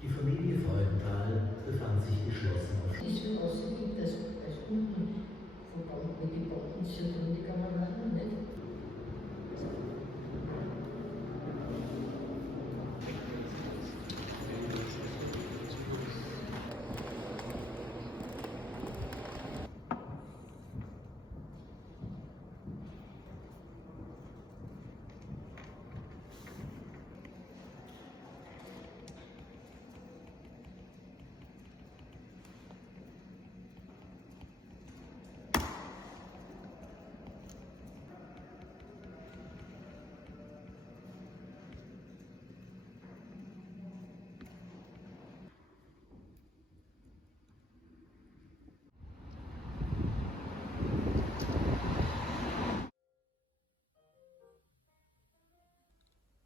Die Familie Freudenthal befand sich geschlossen auf. Das wird ausgeübt als unten verbunden mit den Bomben zu tun, die Kameraden, nicht?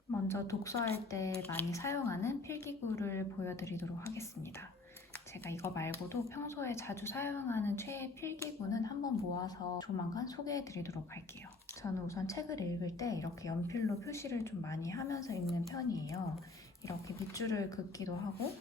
먼저 독서할 때 많이 사용하는 필기구를 보여드리도록 하겠습니다. 제가 이거 말고도 평소에 자주 사용하는 최애 필기구는 한번 모아서 조만간 소개해드리도록 할게요. 저는 우선 책을 읽을 때 이렇게 연필로 표시를 좀 많이 하면서 읽는 편이에요. 이렇게 밑줄을 긋기도 하고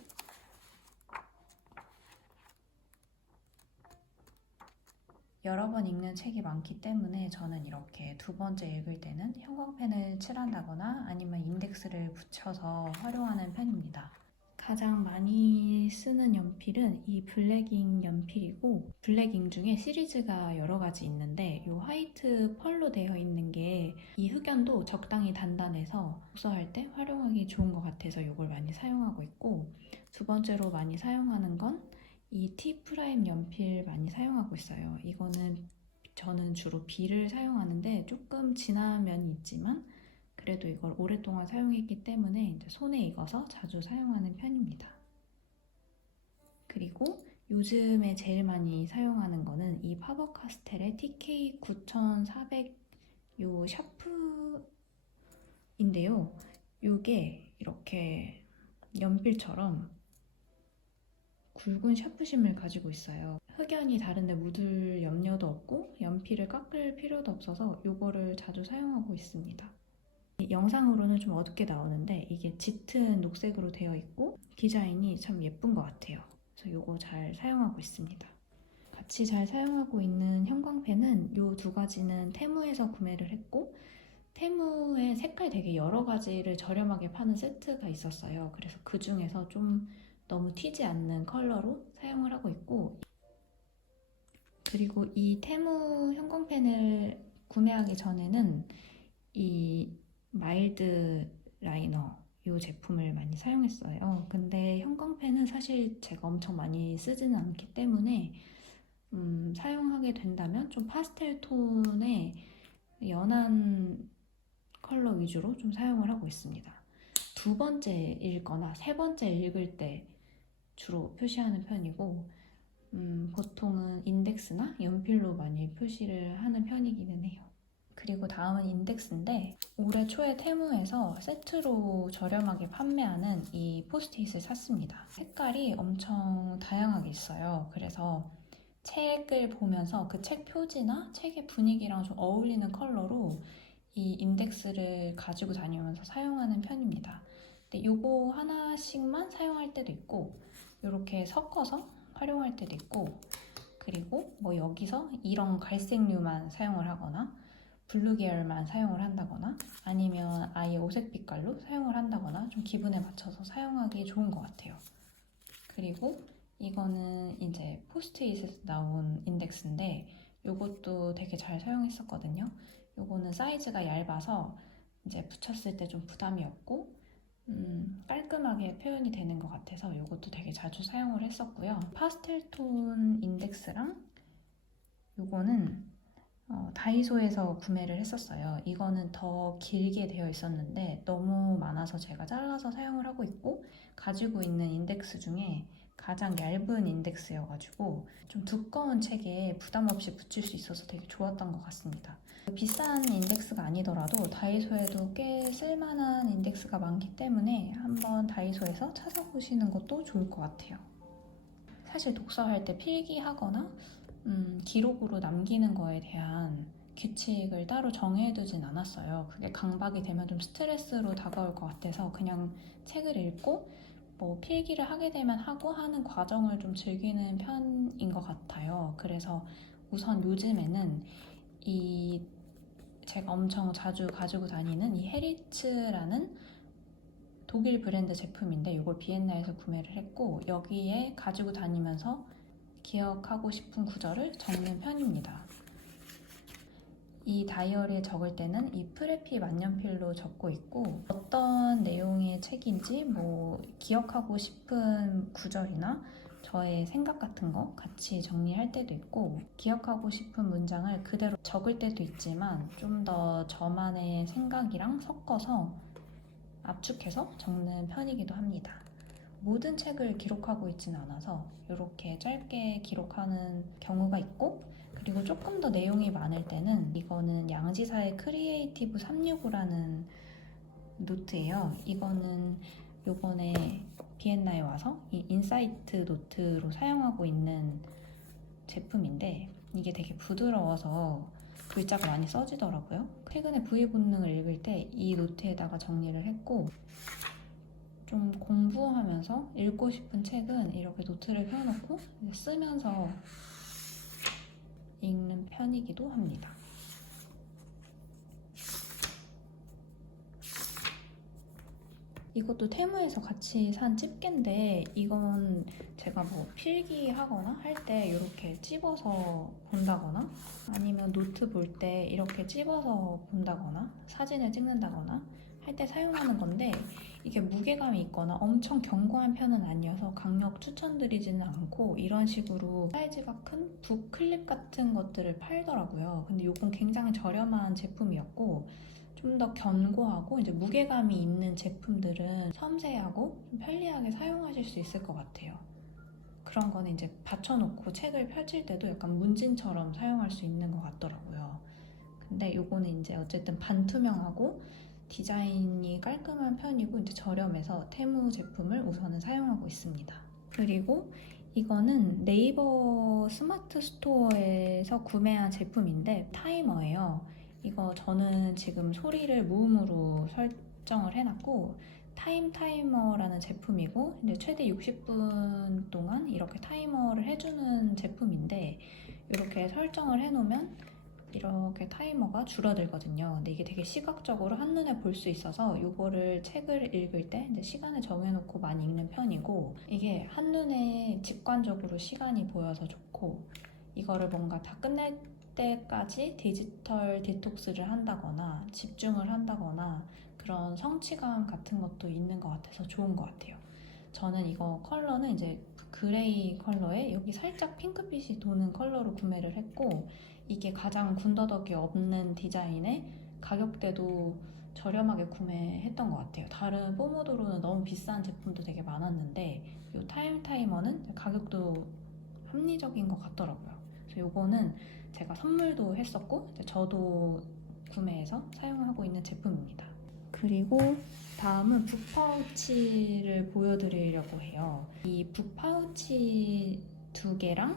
여러 번 읽는 책이 많기 때문에 저는 이렇게 두 번째 읽을 때는 형광펜을 칠한다거나 아니면 인덱스를 붙여서 활용하는 편입니다. 가장 많이 쓰는 연필은 이 블랙잉 연필이고 블랙잉 중에 시리즈가 여러 가지 있는데 이 화이트 펄로 되어 있는 게 이 흑연도 적당히 단단해서 독서할 때 활용하기 좋은 것 같아서 이걸 많이 사용하고 있고 두 번째로 많이 사용하는 건 이 T 프라임 연필 많이 사용하고 있어요. 이거는 저는 주로 B를 사용하는데 조금 진한 면이 있지만 그래도 이걸 오랫동안 사용했기 때문에 이제 손에 익어서 자주 사용하는 편입니다. 그리고 요즘에 제일 많이 사용하는 거는 이 파버카스텔의 TK9400 요 샤프인데요. 요게 이렇게 연필처럼 굵은 샤프심을 가지고 있어요. 흑연이 다른데 묻을 염려도 없고 연필을 깎을 필요도 없어서 이거를 자주 사용하고 있습니다. 영상으로는 좀 어둡게 나오는데 이게 짙은 녹색으로 되어 있고 디자인이 참 예쁜 것 같아요. 그래서 이거 잘 사용하고 있습니다. 같이 잘 사용하고 있는 형광펜은 이 두 가지는 테무에서 구매를 했고 테무에 색깔 되게 여러 가지를 저렴하게 파는 세트가 있었어요. 그래서 그 중에서 좀 너무 튀지 않는 컬러로 사용을 하고 있고 그리고 이 테무 형광펜을 구매하기 전에는 이 마일드 라이너 이 제품을 많이 사용했어요. 근데 형광펜은 사실 제가 엄청 많이 쓰지는 않기 때문에 사용하게 된다면 좀 파스텔 톤의 연한 컬러 위주로 좀 사용을 하고 있습니다. 두 번째 읽거나 세 번째 읽을 때 주로 표시하는 편이고 보통은 인덱스나 연필로 많이 표시를 하는 편이기는 해요. 그리고 다음은 인덱스인데 올해 초에 테무에서 세트로 저렴하게 판매하는 이 포스트잇을 샀습니다. 색깔이 엄청 다양하게 있어요. 그래서 책을 보면서 그 책 표지나 책의 분위기랑 좀 어울리는 컬러로 이 인덱스를 가지고 다니면서 사용하는 편입니다. 근데 요거 하나씩만 사용할 때도 있고 이렇게 섞어서 활용할 때도 있고 그리고 뭐 여기서 이런 갈색류만 사용을 하거나 블루 계열만 사용을 한다거나 아니면 아예 오색 빛깔로 사용을 한다거나 좀 기분에 맞춰서 사용하기 좋은 것 같아요. 그리고 이거는 이제 포스트잇에서 나온 인덱스인데 요것도 되게 잘 사용했었거든요. 요거는 사이즈가 얇아서 이제 붙였을 때 좀 부담이 없고 깔끔하게 표현이 되는 것 같아서 요것도 되게 자주 사용을 했었고요. 파스텔 톤 인덱스랑 요거는 다이소에서 구매를 했었어요. 이거는 더 길게 되어 있었는데 너무 많아서 제가 잘라서 사용을 하고 있고 가지고 있는 인덱스 중에 가장 얇은 인덱스여가지고 좀 두꺼운 책에 부담 없이 붙일 수 있어서 되게 좋았던 것 같습니다. 비싼 인덱스가 아니더라도 다이소에도 꽤 쓸만한 인덱스가 많기 때문에 한번 다이소에서 찾아보시는 것도 좋을 것 같아요. 사실 독서할 때 필기하거나 기록으로 남기는 거에 대한 규칙을 따로 정해두진 않았어요. 그게 강박이 되면 좀 스트레스로 다가올 것 같아서 그냥 책을 읽고 뭐 필기를 하게 되면 하고 하는 과정을 좀 즐기는 편인 것 같아요. 그래서 우선 요즘에는 이 제가 엄청 자주 가지고 다니는 이 헤리츠라는 독일 브랜드 제품인데 이걸 비엔나에서 구매를 했고 여기에 가지고 다니면서 기억하고 싶은 구절을 적는 편입니다. 이 다이어리에 적을 때는 이 프레피 만년필로 적고 있고 어떤 내용의 책인지 뭐 기억하고 싶은 구절이나 저의 생각 같은 거 같이 정리할 때도 있고 기억하고 싶은 문장을 그대로 적을 때도 있지만 좀 더 저만의 생각이랑 섞어서 압축해서 적는 편이기도 합니다. 모든 책을 기록하고 있진 않아서 이렇게 짧게 기록하는 경우가 있고 그리고 조금 더 내용이 많을 때는 이거는 양지사의 크리에이티브 365라는 노트예요. 이거는 요번에 비엔나에 와서 이 인사이트 노트로 사용하고 있는 제품인데 이게 되게 부드러워서 글자가 많이 써지더라고요. 최근에 부의 본능을 읽을 때 이 노트에다가 정리를 했고 좀 공부하면서 읽고 싶은 책은 이렇게 노트를 펴놓고 쓰면서 읽는 편이기도 합니다. 이것도 테무에서 같이 산 집게인데 이건 제가 뭐 필기하거나 할 때 이렇게 찝어서 본다거나 아니면 노트 볼 때 이렇게 찝어서 본다거나 사진을 찍는다거나 할 때 사용하는 건데 이게 무게감이 있거나 엄청 견고한 편은 아니어서 강력 추천드리지는 않고 이런 식으로 사이즈가 큰 북 클립 같은 것들을 팔더라고요. 근데 이건 굉장히 저렴한 제품이었고 좀 더 견고하고 이제 무게감이 있는 제품들은 섬세하고 좀 편리하게 사용하실 수 있을 것 같아요. 그런 거는 이제 받쳐놓고 책을 펼칠 때도 약간 문진처럼 사용할 수 있는 것 같더라고요. 근데 요거는 이제 어쨌든 반투명하고 디자인이 깔끔한 편이고 이제 저렴해서 테무 제품을 우선은 사용하고 있습니다. 그리고 이거는 네이버 스마트 스토어에서 구매한 제품인데 타이머예요. 이거 저는 지금 소리를 무음으로 설정을 해놨고 타이머라는 제품이고 이제 최대 60분 동안 이렇게 타이머를 해주는 제품인데 이렇게 설정을 해놓으면 이렇게 타이머가 줄어들거든요. 근데 이게 되게 시각적으로 한눈에 볼 수 있어서 이거를 책을 읽을 때 이제 시간을 정해놓고 많이 읽는 편이고 이게 한눈에 직관적으로 시간이 보여서 좋고 이거를 뭔가 다 끝낼 때까지 디지털 디톡스를 한다거나 집중을 한다거나 그런 성취감 같은 것도 있는 것 같아서 좋은 것 같아요. 저는 이거 컬러는 이제 그레이 컬러에 여기 살짝 핑크빛이 도는 컬러로 구매를 했고 이게 가장 군더더기 없는 디자인에 가격대도 저렴하게 구매했던 것 같아요. 다른 포모도로는 너무 비싼 제품도 되게 많았는데 이 타이머는 가격도 합리적인 것 같더라고요. 그래서 이거는 제가 선물도 했었고 저도 구매해서 사용하고 있는 제품입니다. 그리고 다음은 북 파우치를 보여드리려고 해요. 이 북 파우치 2개랑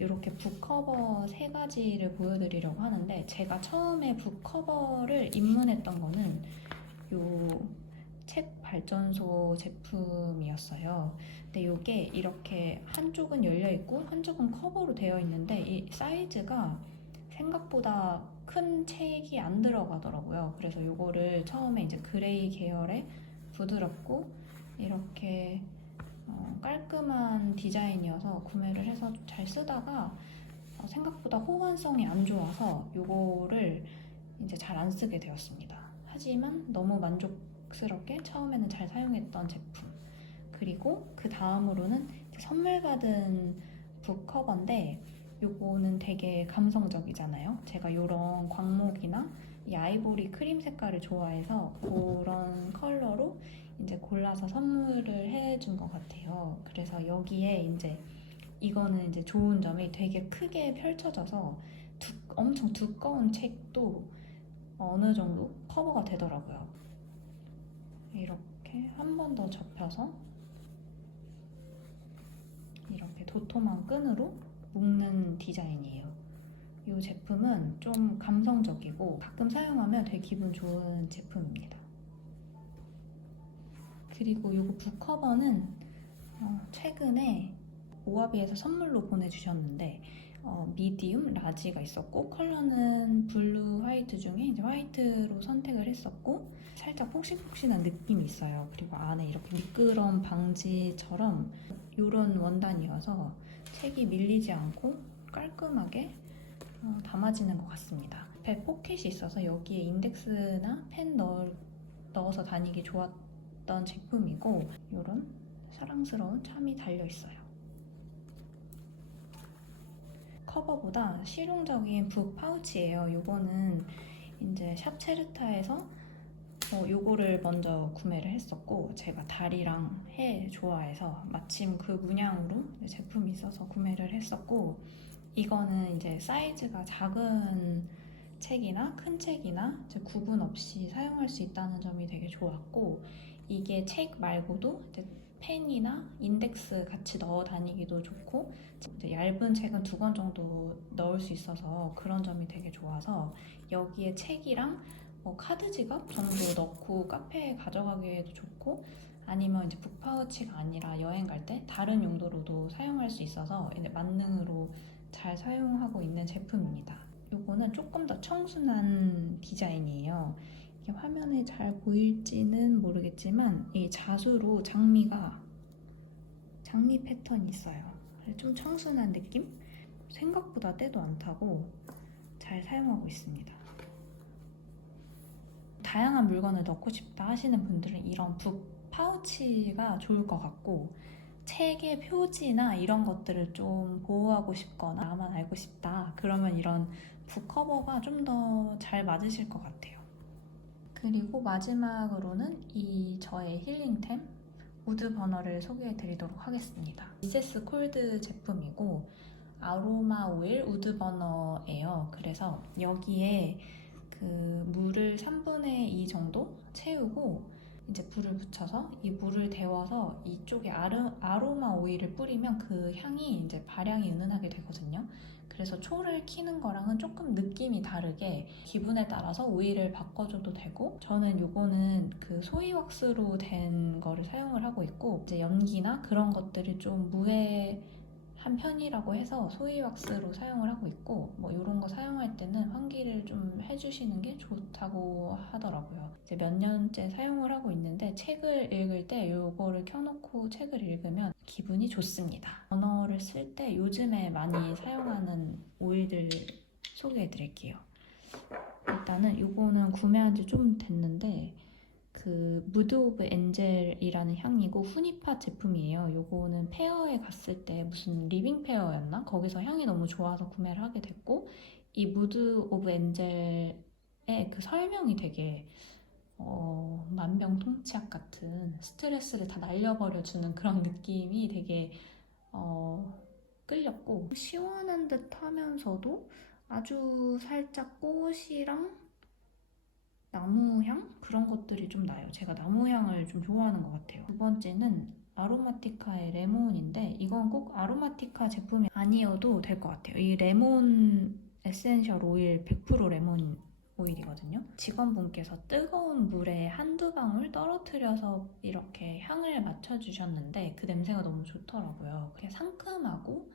이렇게 북 커버 3가지를 보여드리려고 하는데, 제가 처음에 북 커버를 입문했던 거는 요 책 발전소 제품이었어요. 근데 이게 이렇게 한쪽은 열려있고 한쪽은 커버로 되어 있는데, 이 사이즈가 생각보다 큰 책이 안 들어가더라고요. 그래서 이거를 처음에 이제 그레이 계열의 부드럽고 이렇게 깔끔한 디자인이어서 구매를 해서 잘 쓰다가 생각보다 호환성이 안 좋아서 이거를 이제 잘 안 쓰게 되었습니다. 하지만 너무 만족스럽게 처음에는 잘 사용했던 제품. 그리고 그 다음으로는 선물 받은 북 커버인데, 요거는 되게 감성적이잖아요. 제가 이런 광목이나 이 아이보리 크림 색깔을 좋아해서 그런 컬러로 이제 골라서 선물을 해준 것 같아요. 그래서 여기에 이제 이거는 이제 좋은 점이 되게 크게 펼쳐져서 엄청 두꺼운 책도 어느 정도 커버가 되더라고요. 이렇게 한 번 더 접혀서 이렇게 도톰한 끈으로 묶는 디자인이에요. 이 제품은 좀 감성적이고 가끔 사용하면 되게 기분 좋은 제품입니다. 그리고 이 북커버는 최근에 오아비에서 선물로 보내주셨는데 미디움, 라지가 있었고 컬러는 블루, 화이트 중에 이제 화이트로 선택을 했었고, 살짝 폭신폭신한 느낌이 있어요. 그리고 안에 이렇게 미끄럼 방지처럼 이런 원단이어서 책이 밀리지 않고 깔끔하게 담아지는 것 같습니다. 배 포켓이 있어서 여기에 인덱스나 펜 넣어서 다니기 좋았던 제품이고, 이런 사랑스러운 참이 달려있어요. 커버보다 실용적인 북 파우치예요. 요거는 이제 샵체르타에서 요거를 먼저 구매를 했었고, 제가 다리랑 해 좋아해서 마침 그 문양으로 제품이 있어서 구매를 했었고, 이거는 이제 사이즈가 작은 책이나 큰 책이나 이제 구분 없이 사용할 수 있다는 점이 되게 좋았고, 이게 책 말고도 이제 펜이나 인덱스 같이 넣어 다니기도 좋고, 이제 얇은 책은 2권 정도 넣을 수 있어서 그런 점이 되게 좋아서 여기에 책이랑 카드 지갑 정도 넣고 카페에 가져가기에도 좋고, 아니면 이제 북파우치가 아니라 여행 갈 때 다른 용도로도 사용할 수 있어서 만능으로 잘 사용하고 있는 제품입니다. 요거는 조금 더 청순한 디자인이에요. 이게 화면에 잘 보일지는 모르겠지만 이 자수로 장미 패턴이 있어요. 좀 청순한 느낌? 생각보다 때도 안 타고 잘 사용하고 있습니다. 다양한 물건을 넣고 싶다 하시는 분들은 이런 북 파우치가 좋을 것 같고, 책의 표지나 이런 것들을 좀 보호하고 싶거나 나만 알고 싶다 그러면 이런 북 커버가 좀 더 잘 맞으실 것 같아요. 그리고 마지막으로는 이 저의 힐링템 우드 버너를 소개해 드리도록 하겠습니다. 미세스 콜드 제품이고 아로마 오일 우드 버너예요. 그래서 여기에 그 물을 3분의 2 정도 채우고 이제 불을 붙여서 이 물을 데워서 이쪽에 아로마 오일을 뿌리면 그 향이 이제 발향이 은은하게 되거든요. 그래서 초를 켜는 거랑은 조금 느낌이 다르게 기분에 따라서 오일을 바꿔줘도 되고, 저는 요거는 그 소이왁스로 된 거를 사용을 하고 있고, 이제 연기나 그런 것들이 좀 무해한 편이라고 해서 소이왁스로 사용을 하고 있고, 뭐 이런 거 사용할 때는 환기를 좀 해주시는 게 좋다고 하더라고요. 이제 몇 년째 사용을 하고 있는데 책을 읽을 때 요거를 켜놓고 책을 읽으면 기분이 좋습니다. 버너를 쓸 때 요즘에 많이 사용하는 오일들 소개해 드릴게요. 일단은 요거는 구매한 지 좀 됐는데 그 무드 오브 엔젤이라는 향이고 후니팟 제품이에요. 요거는 페어에 갔을 때 무슨 리빙 페어였나? 거기서 향이 너무 좋아서 구매를 하게 됐고, 이 무드 오브 엔젤의 그 설명이 되게 만병통치약 같은 스트레스를 다 날려버려주는 그런 느낌이 되게 끌렸고, 시원한 듯 하면서도 아주 살짝 꽃이랑 나무향? 그런 것들이 좀 나요. 제가 나무향을 좀 좋아하는 것 같아요. 두 번째는 아로마티카의 레몬인데 이건 꼭 아로마티카 제품이 아니어도 될 것 같아요. 이 레몬 에센셜 오일 100% 레몬 오일이거든요. 직원분께서 뜨거운 물에 한두 방울 떨어뜨려서 이렇게 향을 맞춰주셨는데 그 냄새가 너무 좋더라고요. 그게 상큼하고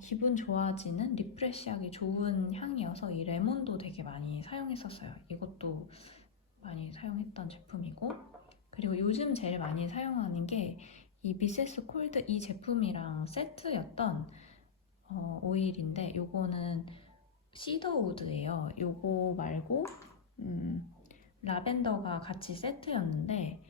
기분 좋아지는 리프레시하기 좋은 향이어서 이 레몬도 되게 많이 사용했었어요. 이것도 많이 사용했던 제품이고, 그리고 요즘 제일 많이 사용하는 게 이 미세스 콜드 이 제품이랑 세트였던 오일인데 요거는 시더우드예요. 요거 말고 라벤더가 같이 세트였는데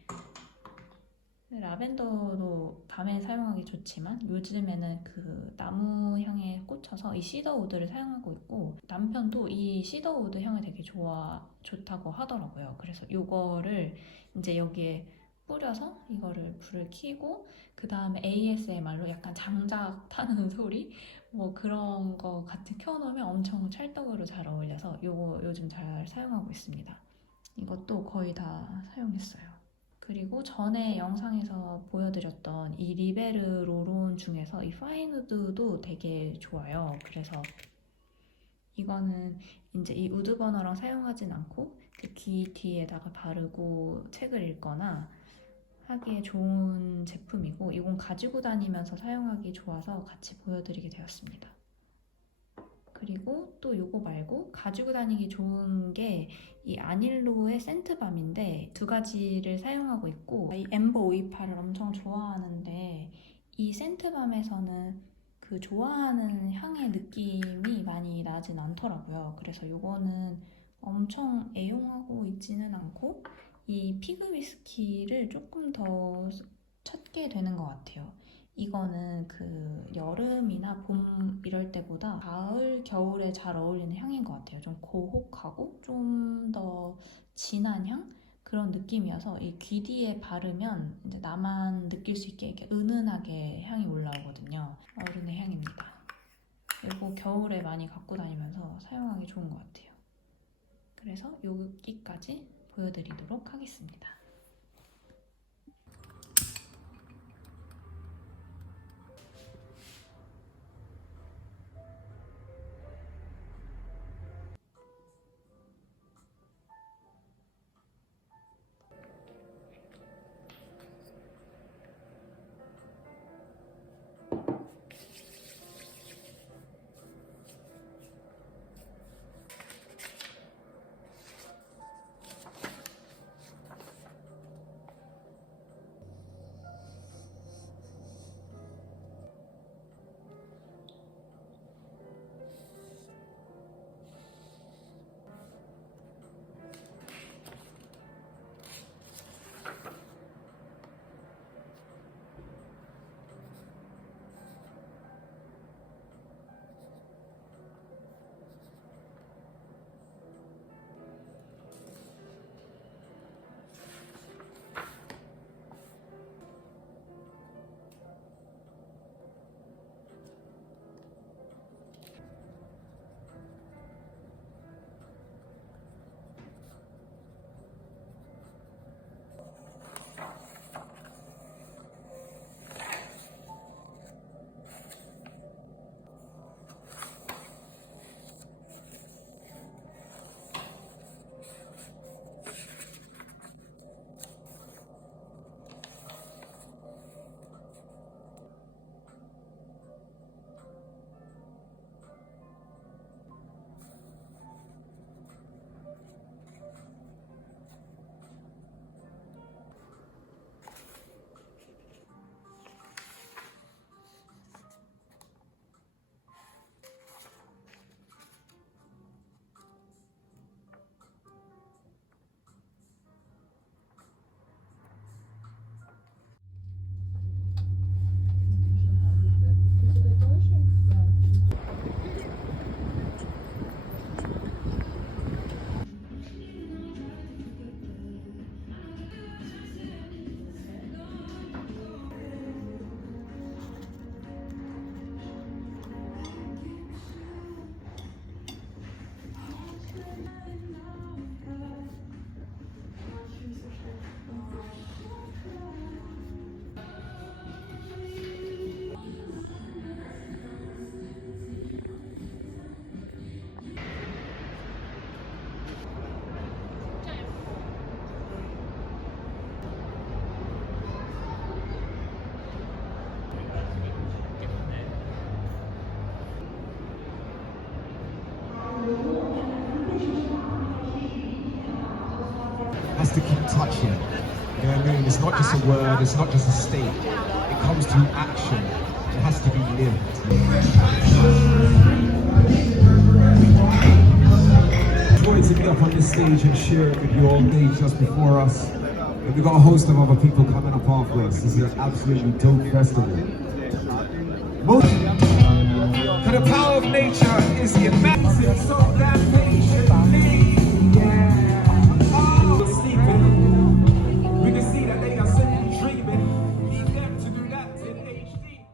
라벤더도 밤에 사용하기 좋지만 요즘에는 그 나무 향에 꽂혀서 이 시더우드를 사용하고 있고 남편도 이 시더우드 향을 되게 좋다고 하더라고요. 그래서 요거를 이제 여기에 뿌려서 이거를 불을 켜고 그 다음에 ASMR로 약간 장작 타는 소리 뭐 그런 거 같이 켜놓으면 엄청 찰떡으로 잘 어울려서 요거 요즘 잘 사용하고 있습니다. 이것도 거의 다 사용했어요. 그리고 전에 영상에서 보여드렸던 이 리베르 로론 중에서 이 파인우드도 되게 좋아요. 그래서 이거는 이제 이 우드버너랑 사용하진 않고 귀 뒤에다가 바르고 책을 읽거나 하기에 좋은 제품이고 이건 가지고 다니면서 사용하기 좋아서 같이 보여드리게 되었습니다. 그리고 또 이거 말고 가지고 다니기 좋은 게 이 아닐로의 센트밤인데 두 가지를 사용하고 있고 이 엠버 오이파를 엄청 좋아하는데 이 센트밤에서는 그 좋아하는 향의 느낌이 많이 나진 않더라고요. 그래서 이거는 엄청 애용하고 있지는 않고 이 피그 위스키를 조금 더 찾게 되는 것 같아요. 이거는 그 여름이나 봄 이럴 때보다 가을, 겨울에 잘 어울리는 향인 것 같아요. 좀 고혹하고 좀 더 진한 향? 그런 느낌이어서 이 귀 뒤에 바르면 이제 나만 느낄 수 있게 이렇게 은은하게 향이 올라오거든요. 어른의 향입니다. 그리고 겨울에 많이 갖고 다니면서 사용하기 좋은 것 같아요. 그래서 여기까지 보여드리도록 하겠습니다. has to keep touching. You know what I mean? It's not just a word, it's not just a state. It comes through action. It has to be lived. Joy to be up on this stage and share it with you all day just before us. And we've got a host of other people coming up after us. This is an absolutely dope festival. For the power of nature is immense, so damn patiently. Yeah. Oh, sleeping. We can see that they are simply dreaming. Need them to do that in HD.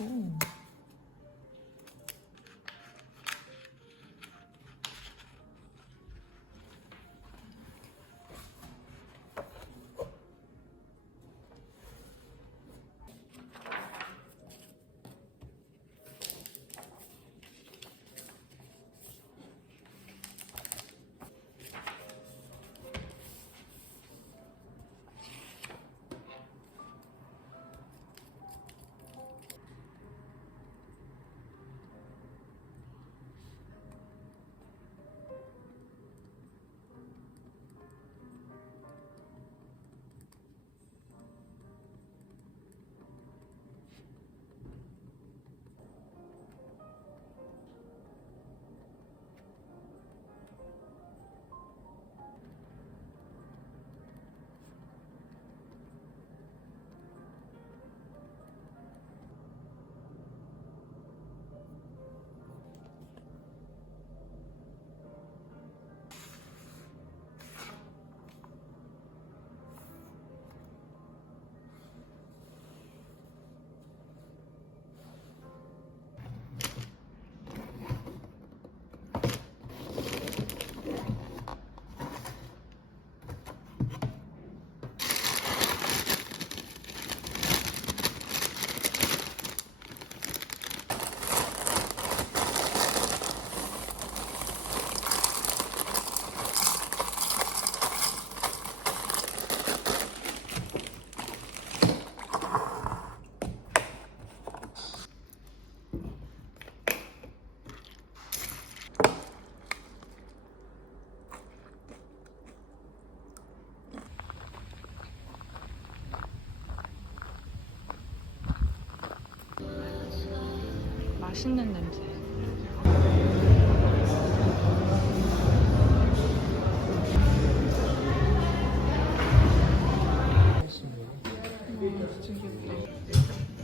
오. 맛있는 냄새. 진짜 귀엽다.